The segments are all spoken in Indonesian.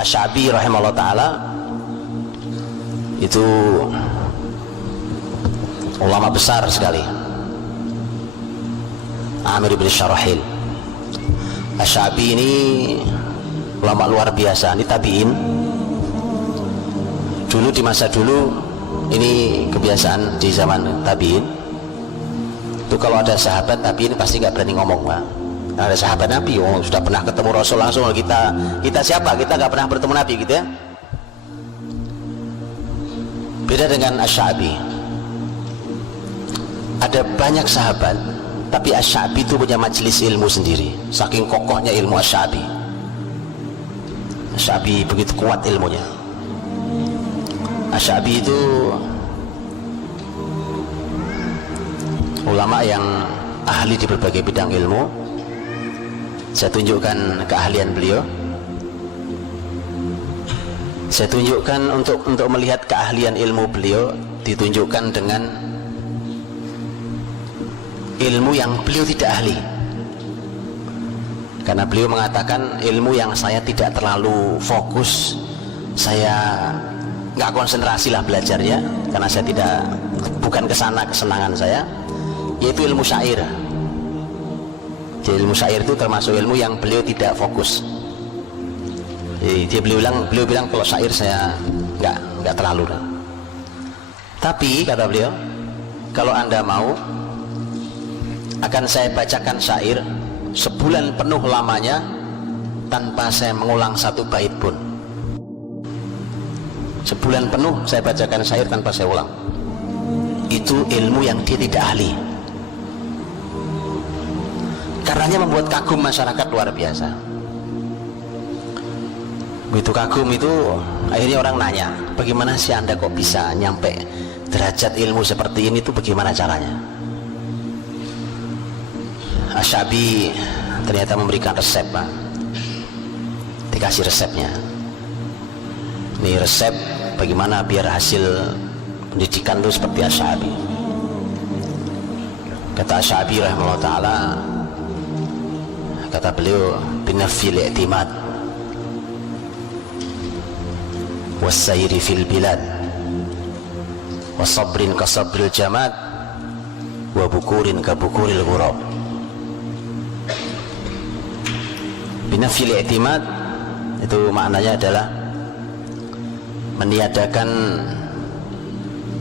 Asy-Sya'bi rahimahullah ta'ala itu ulama besar sekali, Amir bin Syarahil. Asy-Sya'bi ini ulama luar biasa, ini tabi'in. Dulu di masa dulu ini kebiasaan di zaman tabi'in itu kalau ada sahabat tabi'in pasti nggak berani ngomong, Pak. Ada sahabat Nabi, oh, sudah pernah ketemu Rasul langsung, kita siapa? Kita nggak pernah bertemu Nabi gitu ya. Beda dengan Asy-Sya'bi. Ada banyak sahabat, tapi Asy-Sya'bi itu punya majelis ilmu sendiri. Saking kokohnya ilmu Asy-Sya'bi. Asy-Sya'bi begitu kuat ilmunya. Asy-Sya'bi itu ulama yang ahli di berbagai bidang ilmu. Saya tunjukkan keahlian beliau. Saya tunjukkan untuk melihat keahlian ilmu beliau ditunjukkan dengan ilmu yang beliau tidak ahli. Karena beliau mengatakan ilmu yang saya tidak terlalu fokus, saya nggak konsentrasi lah belajarnya, karena saya bukan kesana kesenangan saya, yaitu ilmu syair. Jadi ilmu syair itu termasuk ilmu yang beliau tidak fokus. Jadi beliau bilang kalau syair saya nggak terlalu. Tapi kata beliau, kalau Anda mau, akan saya bacakan syair sebulan penuh lamanya tanpa saya mengulang satu bait pun. Sebulan penuh saya bacakan syair tanpa saya ulang. Itu ilmu yang dia tidak ahli. Karenanya membuat kagum masyarakat luar biasa. Begitu kagum itu akhirnya orang nanya, bagaimana sih Anda kok bisa nyampe derajat ilmu seperti ini, itu bagaimana caranya? Asy-Sya'bi ternyata memberikan resep, Pak. Dikasih resepnya. Ini resep bagaimana biar hasil pendidikan itu seperti Asy-Sya'bi. Kata Asy-Sya'bi rahimahullah ta'ala, kata beliau, binafil i'timad wassayri fil bilad wasabrin kasabril jamad wabukurin kabukuril ghurab. Binafil i'timad itu maknanya adalah meniadakan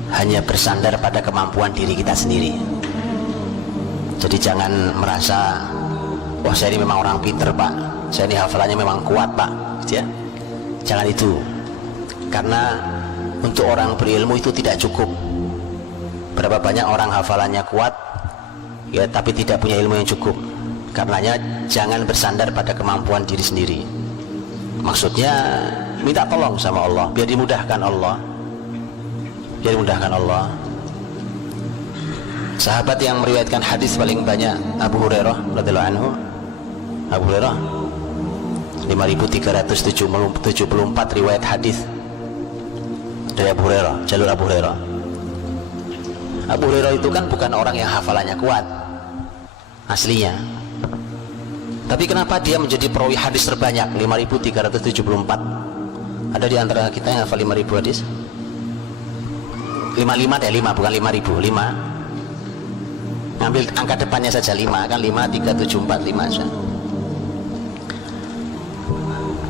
hanya bersandar pada kemampuan diri kita sendiri. Jadi jangan merasa, wah saya ini memang orang pinter, Pak, saya ini hafalannya memang kuat, Pak, ya. Jangan itu, karena untuk orang berilmu itu tidak cukup. Berapa banyak orang hafalannya kuat ya, tapi tidak punya ilmu yang cukup. Karenanya jangan bersandar pada kemampuan diri sendiri. Maksudnya minta tolong sama Allah, biar dimudahkan Allah, biar dimudahkan Allah. Sahabat yang meriwayatkan hadis paling banyak Abu Hurairah radhiyallahu anhu. Abu Hurairah 5374 riwayat hadis dari Abu Hurairah, jalur Abu Hurairah. Abu Hurairah itu kan bukan orang yang hafalannya kuat aslinya, tapi kenapa dia menjadi perawi hadis terbanyak 5374? Ada di antara kita yang hafal 5000 hadis? 55 deh, 5 bukan 5000, 5. Ngambil angka depannya saja 5, kan 5, 3, 7, 4, 5 saja.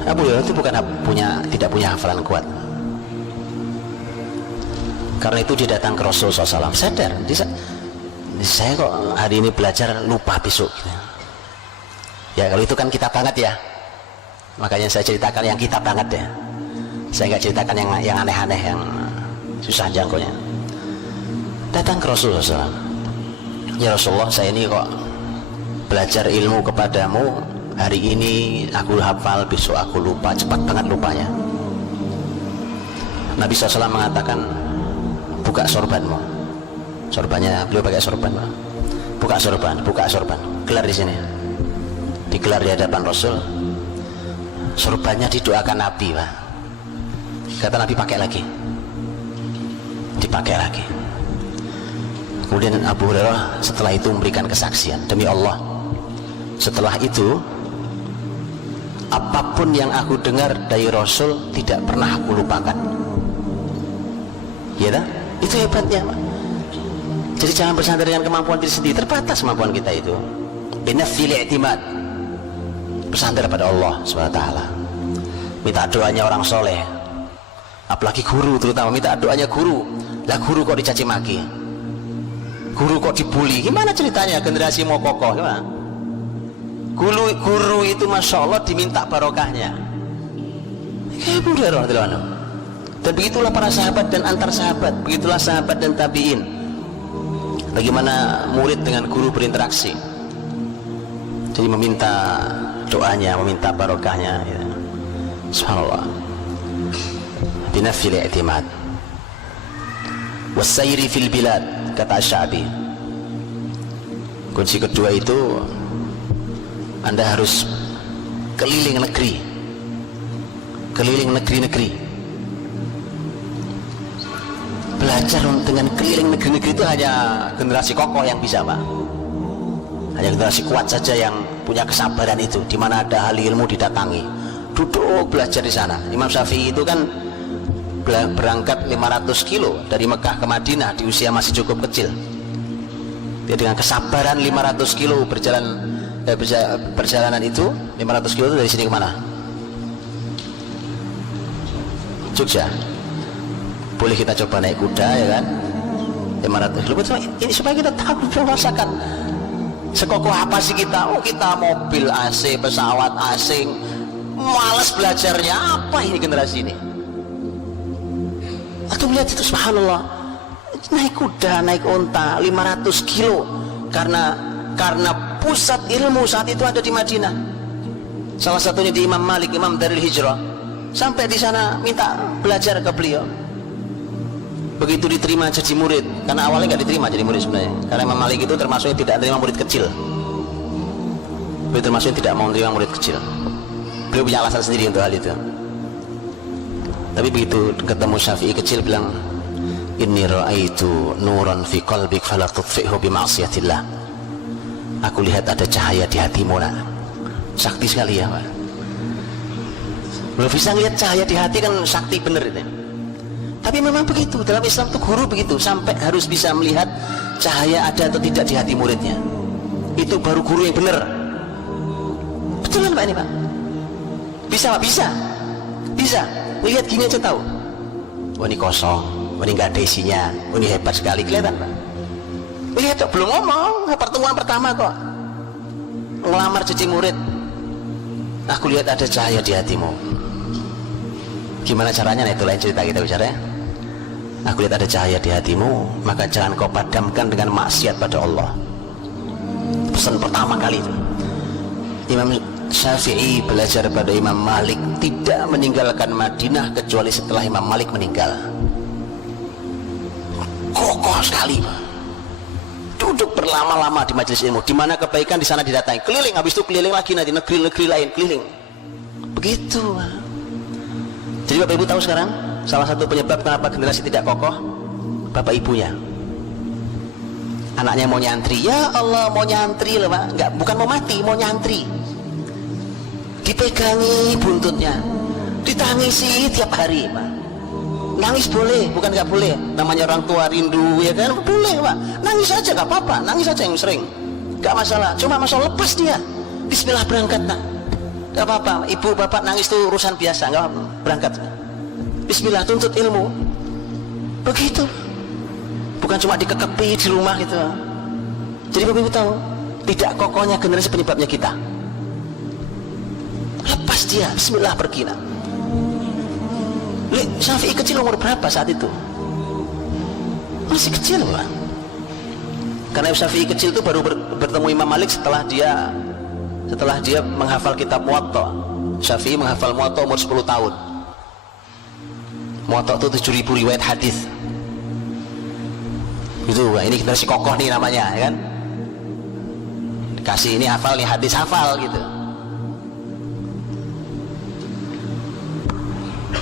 Abu Hurairah itu tidak punya hafalan kuat. Karena itu dia datang ke Rasulullah SAW, sadar, saya kok hari ini belajar lupa besok gitu. Ya kalau itu kan kitab banget ya, makanya saya ceritakan yang kitab banget ya. Saya nggak ceritakan yang aneh-aneh, yang susah jangkaunya. Datang ke Rasulullah SAW, ya Rasulullah, saya ini kok belajar ilmu kepadamu, hari ini aku hafal, besok aku lupa, cepat banget lupanya. Nabi SAW mengatakan, buka sorbanmu. Sorbannya beliau pakai sorban, Pak. Buka sorban, gelar di sini, digelar di hadapan Rasul. Sorbannya didoakan Nabi, Pak. Kata Nabi, pakai lagi, dipakai lagi. Kemudian Abu Hurairah setelah itu memberikan kesaksian, demi Allah, setelah itu apapun yang aku dengar dari Rasul tidak pernah aku lupakan. Ya dah? Itu hebatnya, Pak. Jadi jangan bersandar dengan kemampuan diri sendiri, terbatas kemampuan kita itu. Binafsil i'timad, bersandar pada Allah SWT. Minta doanya orang soleh, apalagi guru, terutama minta doanya guru. Lah guru kok dicaci maki, guru kok dibully, gimana ceritanya generasi mau kokoh? Gimana? Guru itu masya Allah diminta barokahnya. Dan begitulah para sahabat dan antar sahabat, begitulah sahabat dan tabiin. Bagaimana murid dengan guru berinteraksi. Jadi meminta doanya, meminta barokahnya. Ya. Subhanallah. Binafil i'timad. Wasayri fil bilad, kata Syabi. Kunci kedua itu, Anda harus keliling negeri, keliling negeri-negeri. Belajar dengan keliling negeri-negeri itu hanya generasi kokoh yang bisa, Pak. Hanya generasi kuat saja yang punya kesabaran itu. Di mana ada ahli ilmu didatangi, duduk belajar di sana. Imam Syafi'i itu kan berangkat 500 kilo dari Mekah ke Madinah di usia masih cukup kecil. Dia dengan kesabaran 500 kilo perjalanan itu. 500 kilo itu dari sini kemana? Jogja. Boleh kita coba naik kuda, ya kan? 500 kilo. Ini supaya kita tahu, merasakan sekokoh apa sih kita. Oh, kita mobil AC, pesawat asing, malas belajarnya. Apa ini generasi ini? Atau melihat itu, subhanallah, naik kuda, naik onta 500 kilo karena pusat ilmu saat itu ada di Madinah. Salah satunya di Imam Malik, Imam Darul Hijrah. Sampai di sana minta belajar ke beliau. Begitu diterima jadi murid, karena awalnya nggak diterima jadi murid sebenarnya. Karena Imam Malik itu termasuk yang tidak menerima murid kecil. Beliau termasuk yang tidak mau menerima murid kecil. Beliau punya alasan sendiri untuk hal itu. Tapi begitu ketemu Syafi'i kecil, bilang, inni ra'aitu nuran fi qalbik fala tudfi'hu bi ma'siyatillah. Aku lihat ada cahaya di hatimu, nak. Sakti sekali ya, Pak. Belum bisa ngelihat cahaya di hati kan sakti bener itu. Tapi memang begitu, dalam Islam itu guru begitu, sampai harus bisa melihat cahaya ada atau tidak di hati muridnya. Itu baru guru yang benar. Betul kan Pak ini, Pak? Bisa, Pak? Bisa. Lihat gini aja tahu. Wah, ini kosong, wah, ini nggak ada isinya, wah, ini hebat sekali, kelihatan, Pak. Lihat kok, belum ngomong, pertemuan pertama kok ngelamar jadi murid. Aku lihat ada cahaya di hatimu. Gimana caranya? Nah, itu lain cerita kita bicara ya. Aku lihat ada cahaya di hatimu, maka jangan kau padamkan dengan maksiat pada Allah. Pesan pertama kali itu. Imam Syafi'i belajar pada Imam Malik, tidak meninggalkan Madinah kecuali setelah Imam Malik meninggal. Kokoh sekali, Pak. Duduk berlama-lama di majelis ilmu, di mana kebaikan di sana didatangi, keliling, habis itu keliling lagi nanti negeri-negeri lain, keliling. Begitu, Pak. Jadi Bapak Ibu tahu sekarang salah satu penyebab kenapa generasi tidak kokoh, bapak ibunya. Anaknya mau nyantri, ya Allah, mau nyantri loh, Pak. Enggak, bukan mau mati, mau nyantri. Dipegangi buntutnya, ditangisi tiap hari, Pak. Nangis boleh, bukan nggak boleh. Namanya orang tua rindu, ya kan? Boleh, Pak. Nangis aja nggak apa-apa, nangis aja yang sering, nggak masalah. Cuma masalah lepas dia. Bismillah, berangkat, nak. Nggak apa-apa. Ibu bapak nangis itu urusan biasa, nggak apa-apa. Berangkat. Bismillah, tuntut ilmu. Begitu. Bukan cuma dikekepi di rumah gitu. Jadi Bapak Ibu tahu, tidak kokohnya generasi penyebabnya kita. Lepas dia, bismillah, pergi, nak. Syafi'i kecil umur berapa saat itu? Masih kecil, Pak. Karena Syafi'i kecil itu baru bertemu Imam Malik setelah dia menghafal kitab Muwatta. Syafi'i menghafal Muwatta umur 10 tahun. Muwatta itu 7.000 riwayat hadis. Itu, ini generasi kokoh nih namanya, ya kan? Dikasih ini hafal nih hadis, hafal gitu.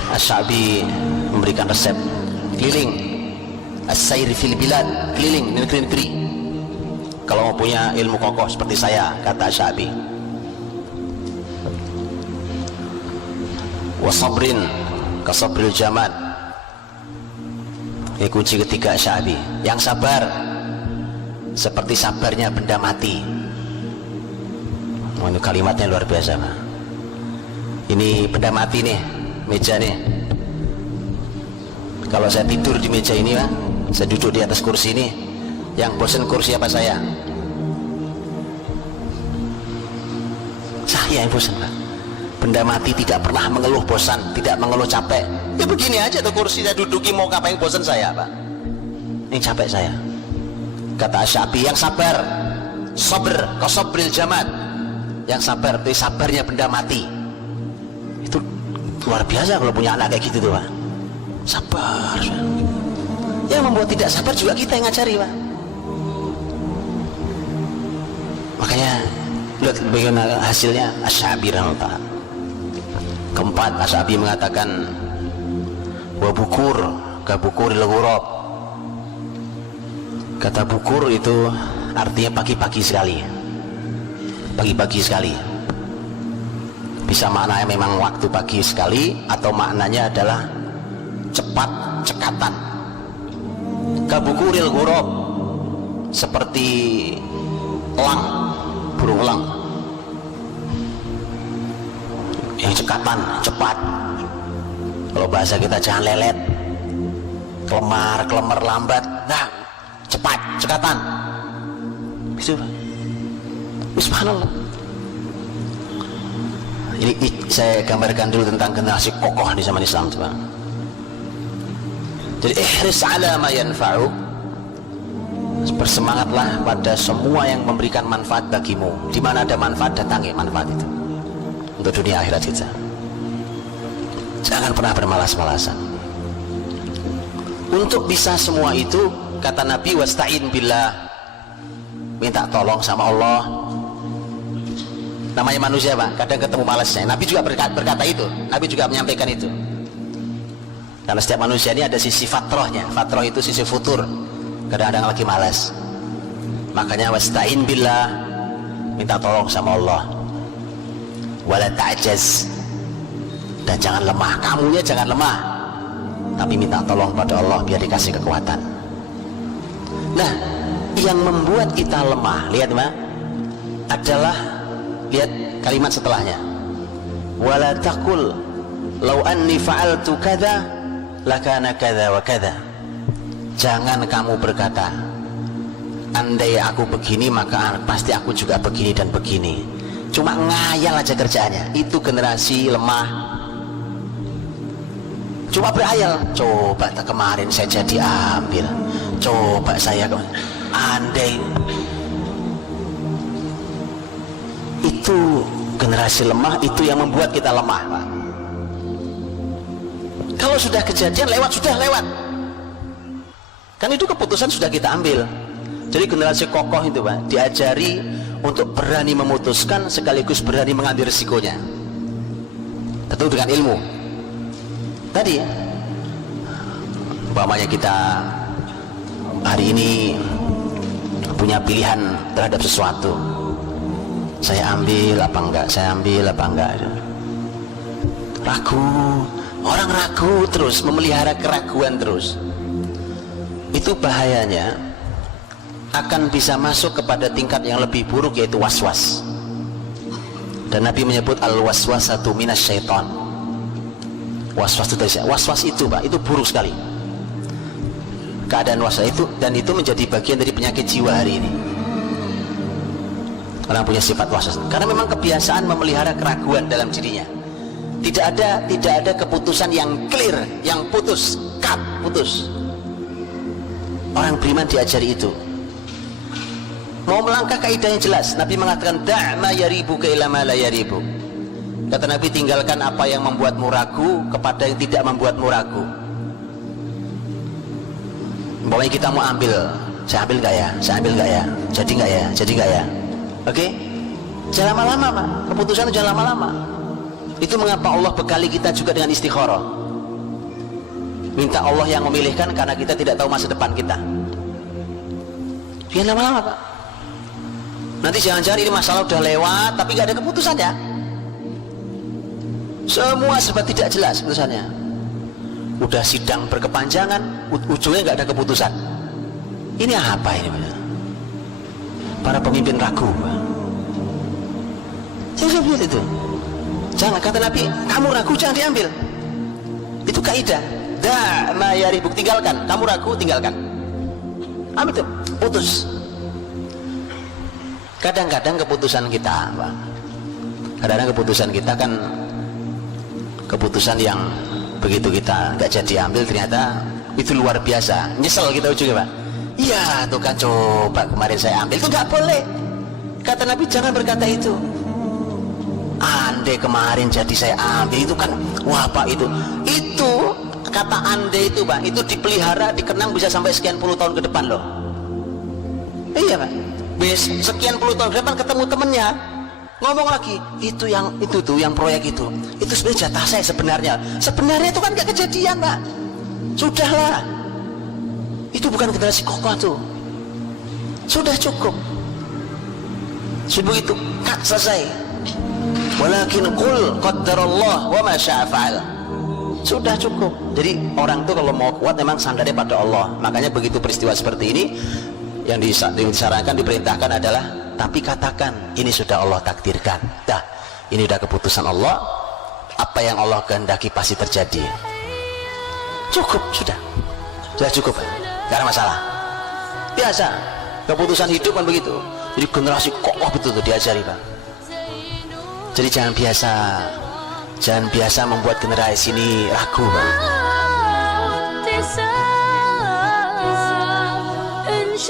Asy-Sya'bi memberikan resep keliling, as-sayr fil bilad, keliling negeri-negeri. Kalau mau punya ilmu kokoh seperti saya, kata Asy-Sya'bi. wa sabrin ka sabril jamad. Ini kunci ketiga Sya'bi, yang sabar seperti sabarnya benda mati. Ini kalimatnya luar biasa, Pak. Ini benda mati nih, meja nih. Kalau saya tidur di meja ini, Pak, saya duduk di atas kursi ini, yang bosan kursi apa saya? Saya yang bosan, Pak. Benda mati tidak pernah mengeluh bosan, tidak mengeluh capek. Ya begini aja tuh kursi saya duduki, mau ngapain bosan saya, Pak? Ini capek saya. Kata Asy-Sya'bi, yang sabar, sabr kasabril jamad. Yang sabar itu sabarnya benda mati. Itu luar biasa kalau punya anak kayak gitu tuh, Pak. Sabar. Yang membuat tidak sabar juga kita yang ngajari, Pak. Makanya lihat bagaimana hasilnya Asy-Sya'bi rahimahullah. Keempat, Asy-Sya'bi mengatakan wa bukur ka bukuril ghurab. Kata bukur itu artinya pagi-pagi sekali, pagi-pagi sekali. Bisa maknanya memang waktu pagi sekali, atau maknanya adalah cepat, cekatan. Ka bukuril ghurab, seperti elang, burung elang yang cekatan, cepat. Kalau bahasa kita jangan lelet, kelemar lambat. Nah, cepat, cekatan. Bisa, subhanallah. Ini saya gambarkan dulu tentang generasi kokoh di zaman Islam, coba. Jadi ihris ala ma yanfa'uk, bersemangatlah pada semua yang memberikan manfaat bagimu. Di mana ada manfaat, datangi manfaat itu untuk dunia akhirat kita. Jangan pernah bermalas-malasan. Untuk bisa semua itu, kata Nabi, wasta'in billah, minta tolong sama Allah. Namanya manusia, Pak, kadang ketemu malasnya. Nabi juga berkata itu, Nabi juga menyampaikan itu. Karena setiap manusia ini ada sisi fatrohnya. Fatroh itu sisi futur, kadang-kadang lagi malas. Makanya wasta'in billah, minta tolong sama Allah. Wala ta'jaz, dan jangan lemah. Kamunya jangan lemah, tapi minta tolong pada Allah biar dikasih kekuatan. Nah, yang membuat kita lemah, lihat, Pak, adalah, lihat kalimat setelahnya, wala taqul law anni fa'altu kadza lakana kadza wa kadza. Jangan kamu berkata, andai aku begini maka pasti aku juga begini dan begini. Cuma ngayal aja kerjaannya. Itu generasi lemah. Cuma berhayal, coba kemarin saya jadi ambil, coba saya andai. Itu generasi lemah, itu yang membuat kita lemah, Pak. Kalau sudah kejadian lewat, sudah lewat, kan itu keputusan sudah kita ambil. Jadi generasi kokoh itu, Pak, diajari untuk berani memutuskan sekaligus berani mengambil risikonya, tentu dengan ilmu. Tadi ya, umpamanya kita hari ini punya pilihan terhadap sesuatu, saya ambil apa enggak, saya ambil apa enggak, ragu, orang ragu terus, memelihara keraguan terus. Itu bahayanya akan bisa masuk kepada tingkat yang lebih buruk, yaitu waswas. Dan Nabi menyebut al-waswasatu minas syaitan. Was-was itu, Pak, itu buruk sekali. Keadaan waswas itu, dan itu menjadi bagian dari penyakit jiwa hari ini. Orang punya sifat waswas karena memang kebiasaan memelihara keraguan dalam dirinya. Tidak ada keputusan yang clear, yang putus. Orang beriman diajari itu. Mau melangkah kaidahnya jelas. Nabi mengatakan da'ma yaribuka ila ma la yaribu. Kata Nabi, tinggalkan apa yang membuatmu ragu kepada yang tidak membuatmu ragu. Umpamanya kita mau ambil, saya ambil nggak ya, saya ambil nggak ya, jadi nggak ya, jadi nggak ya. Oke, jangan lama-lama, Pak. Keputusan jangan lama-lama. Itu mengapa Allah bekali kita juga dengan istikharah. Minta Allah yang memilihkan, karena kita tidak tahu masa depan kita. Jangan lama-lama, Pak. Nanti jangan-jangan ini masalah udah lewat tapi nggak ada keputusan ya. semua serba tidak jelas keputusannya. Udah sidang berkepanjangan, ujungnya nggak ada keputusan. Ini apa ini? Para pemimpin ragu. Saya lihat itu. Jangan, kata Nabi, kamu ragu jangan diambil. Itu kaidah. Da ma yaribuk, tinggalkan. Kamu ragu, tinggalkan. Ambil itu, putus. Kadang-kadang keputusan kita, Pak, kadang-kadang keputusan kita kan keputusan yang begitu kita nggak jadi ambil, ternyata itu luar biasa, nyesel kita ujungnya, Pak. Iya tuh kan, coba kemarin saya ambil, itu nggak boleh. Kata Nabi jangan berkata itu. Andai kemarin jadi saya ambil, itu kan wah Pak, itu kata andai itu, Pak, itu dipelihara, dikenang bisa sampai sekian puluh tahun ke depan loh. Iya, Pak. Sekian puluh tahun ke depan ketemu temennya, ngomong lagi, itu tuh yang proyek itu sebenarnya jatah saya sebenarnya itu kan gak kejadian, Pak. Sudahlah, itu bukan generasi kokoh tuh, sudah cukup. Sudah itu kat selesai. Walakin qul qaddarallah wa ma syaa fa'al. Sudah cukup. Jadi orang tuh kalau mau kuat memang sandarnya pada Allah. Makanya begitu peristiwa seperti ini, yang disarankan, diperintahkan adalah, tapi katakan ini sudah Allah takdirkan. Dah, ini udah keputusan Allah, apa yang Allah kehendaki pasti terjadi. Cukup, sudah cukup, gak ada masalah. Biasa, keputusan hidup kan begitu. Jadi generasi kokoh betul tuh diajari, Pak. Jadi jangan biasa membuat generasi ini ragu, Pak.